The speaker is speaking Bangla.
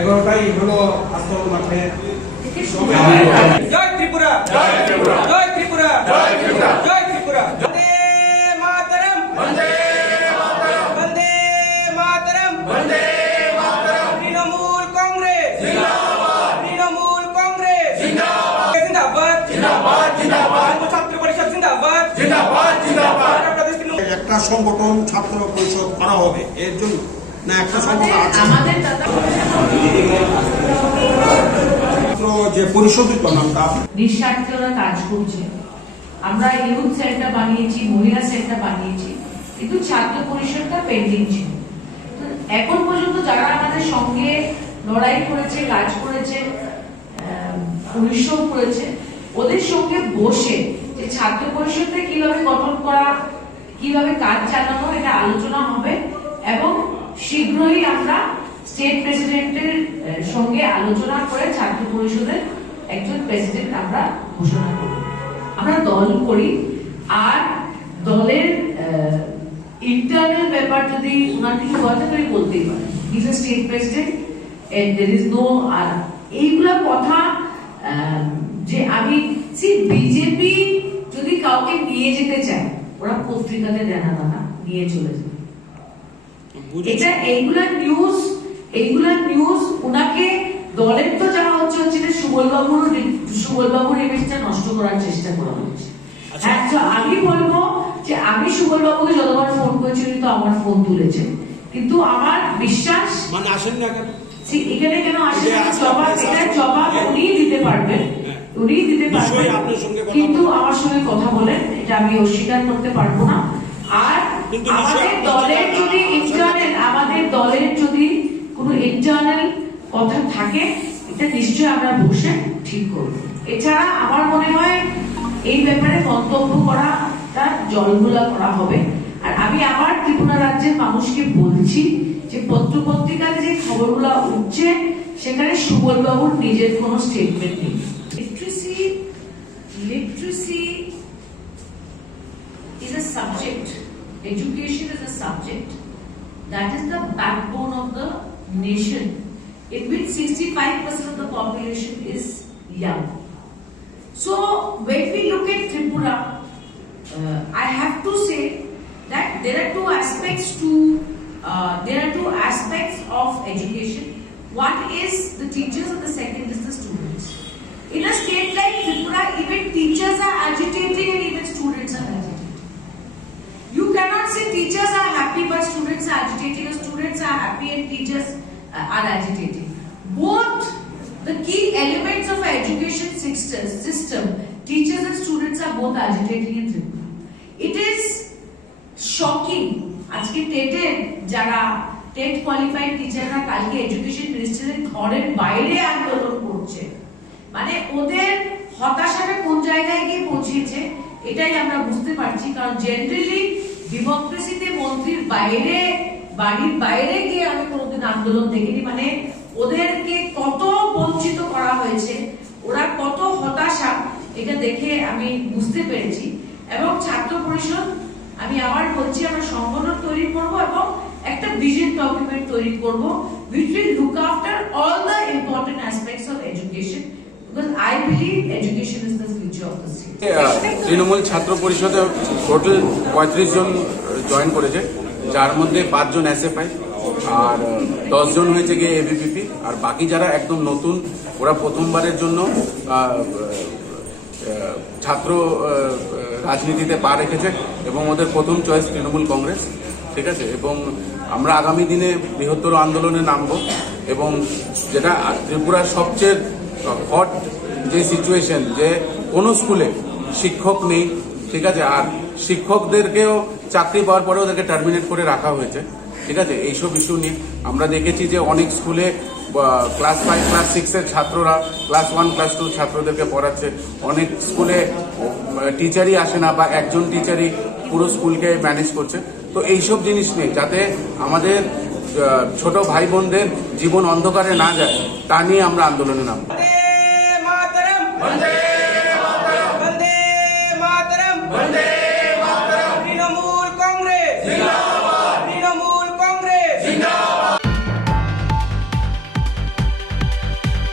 11টাই হলো আন্দোলন মাঠে। জয় ত্রিপুরা, জয় ত্রিপুরা, জয় ত্রিপুরা, জয় ত্রিপুরা, জয় ত্রিপুরা। বন্দে মাতরম, বন্দে মাতরম, বন্দে মাতরম, বন্দে মাতরম। তৃণমূল কংগ্রেস জিন্দাবাদ, তৃণমূল কংগ্রেস জিন্দাবাদ, জিন্দাবাদ, জিন্দাবাদ, জিন্দাবাদ। ছাত্র পরিষদ জিন্দাবাদ, জিন্দাবাদ, জিন্দাবাদ। একটা সংগঠন ছাত্র পরিষদ করা হবে, এর জন্য না একটা সংগঠন আছে যে পরিষদের নামটা নিঃস্বার্থরা কাজ করছে। আমরা ইউথ সেলটা বানিয়েছি, মহিলা সেলটা বানিয়েছি, কিন্তু ছাত্র পরিষদটা পেন্ডিং ছিল। এখন পর্যন্ত যারা আমাদের সঙ্গে লড়াই করেছে, কাজ করেছে, পরিশ্রম করেছে, ওদের সঙ্গে বসে যে ছাত্র পরিষদকে কিভাবে গঠন করা, কিভাবে কাজ চালানো, এটা আলোচনা হবে এবং শীঘ্রই আমরা স্টেট প্রেসিডেন্টের সঙ্গে আলোচনা করে ছাত্র পরিষদের একজন প্রেসিডেন্ট আমরা ঘোষণা করি। আমরা দল করি, আর দলের ইন্টারনাল ব্যাপার যদি ওনার কিছু কথা করে বলতেই পারে, is a state president and there is no. আর এইগুলা কথা যে আমি বিজেপি যদি কাউকে নিয়ে যেতে চায়, ওরা পত্রিকাতে জানা নিয়ে চলে যায়। এটা এইগুলা নিউজ উনাকে দলের তো যা হচ্ছে যে সুবলবাবুর ইমেজটা নষ্ট করার চেষ্টা করা হচ্ছে। হ্যাঁ, তো আমি বলবো যে আমি সুবলবাবুকে যতবার ফোন করেছি উনি তো আমার ফোন তুলেছে, কিন্তু আমার বিশ্বাস মানে আসেন না কেন এখানে কেন আসেন, জবাব উনি দিতে পারবেন, কিন্তু আমার সঙ্গে কথা বলেন, এটা আমি অস্বীকার করতে পারবো না। আর আমাদের দলের যদি কোনো ইন্টারনাল কথা থাকে, এটা নিশ্চয়ই আমরা বসে ঠিক করব। এছাড়া আমার মনে হয় এই ব্যাপারে মন্তব্য করাটা জলঘোলা করা হবে। আর আমি আমার ত্রিপুরা রাজ্যের মানুষকে বলছি যে পত্রপত্রিকাতে যে খবরগুলো উঠছে, সেখানে সুবলবাবুর নিজের কোনো স্টেটমেন্ট নেই। Literacy is a subject. Education is a subject that is the backbone of the nation, in which 65% of the population is young. So when we look at Tripura, I have to say that there are two aspects of education. One is the teachers and the second is the students. In a state like Tripura, even teachers are agitating and even students are agitating. You cannot say teachers are happy but students are agitating, or students are happy and teachers are agitating. Both the key elements of our education system, teachers and students are both agitating in Tripura. It is shocking. আজকে যারা টেট কোয়ালিফাইড টিচাররা কালকে এডুকেশন মিনিস্টারের ঘরের বাইরে আন্দোলন করছে, মানে ওদের হতাশাটা কোন জায়গায় গিয়ে পৌঁছেছে এটাই আমরা বুঝতে পারছি। কারণ জেনারেলি ডেমোক্রেসিতে মন্ত্রীর বাইরে, বাড়ির বাইরে গিয়ে আমি কোনোদিন আন্দোলন দেখিনি। মানে ওদেরকে কত বঞ্চিত করা হয়েছে, ওরা কত হতাশা, এটা দেখে আমি বুঝতে পেরেছি। এবং ছাত্র পরিষদ, আমি আবার বলছি, আমরা সংগঠন তৈরি করব এবং একটা ভিশন ডকুমেন্ট তৈরি করব, which will look after all the important aspects of education, because I believe education is the future of the state. Trinamool ছাত্র পরিষদে টোটাল 35 জন জয়েন করেছে, যার মধ্যে 5 জন এসএফআই আর 10 জন হয়েছে গিয়ে এবিপিপি, আর বাকি যারা একদম নতুন, ওরা প্রথমবারের জন্য ছাত্র রাজনীতিতে পা রেখেছে এবং ওদের প্রথম চয়েস তৃণমূল কংগ্রেস। ঠিক আছে, এবং আমরা আগামী দিনে বৃহত্তর আন্দোলনে নামব, এবং যেটা ত্রিপুরার সবচেয়ে হট যে সিচুয়েশন, যে কোনো স্কুলে শিক্ষক নেই, ঠিক আছে, আর শিক্ষকদেরকেও চাকরি পাওয়ার পরে ওদেরকে টার্মিনেট করে রাখা হয়েছে। ঠিক আছে, এইসব ইস্যু নিয়ে আমরা দেখেছি যে অনেক স্কুলে ক্লাস 5 ক্লাস 6 এর ছাত্ররা ক্লাস 1 ক্লাস 2 ছাত্রদেরকে পড়াচ্ছে, অনেক স্কুলে টিচারই আসে না বা একজন টিচারই পুরো স্কুলকে ম্যানেজ করছে। তো এইসব জিনিস নিয়ে যাতে আমাদের ছোট ভাই বোনদের জীবন অন্ধকারে না যায়, তা নিয়ে আমরা আন্দোলনে নামব।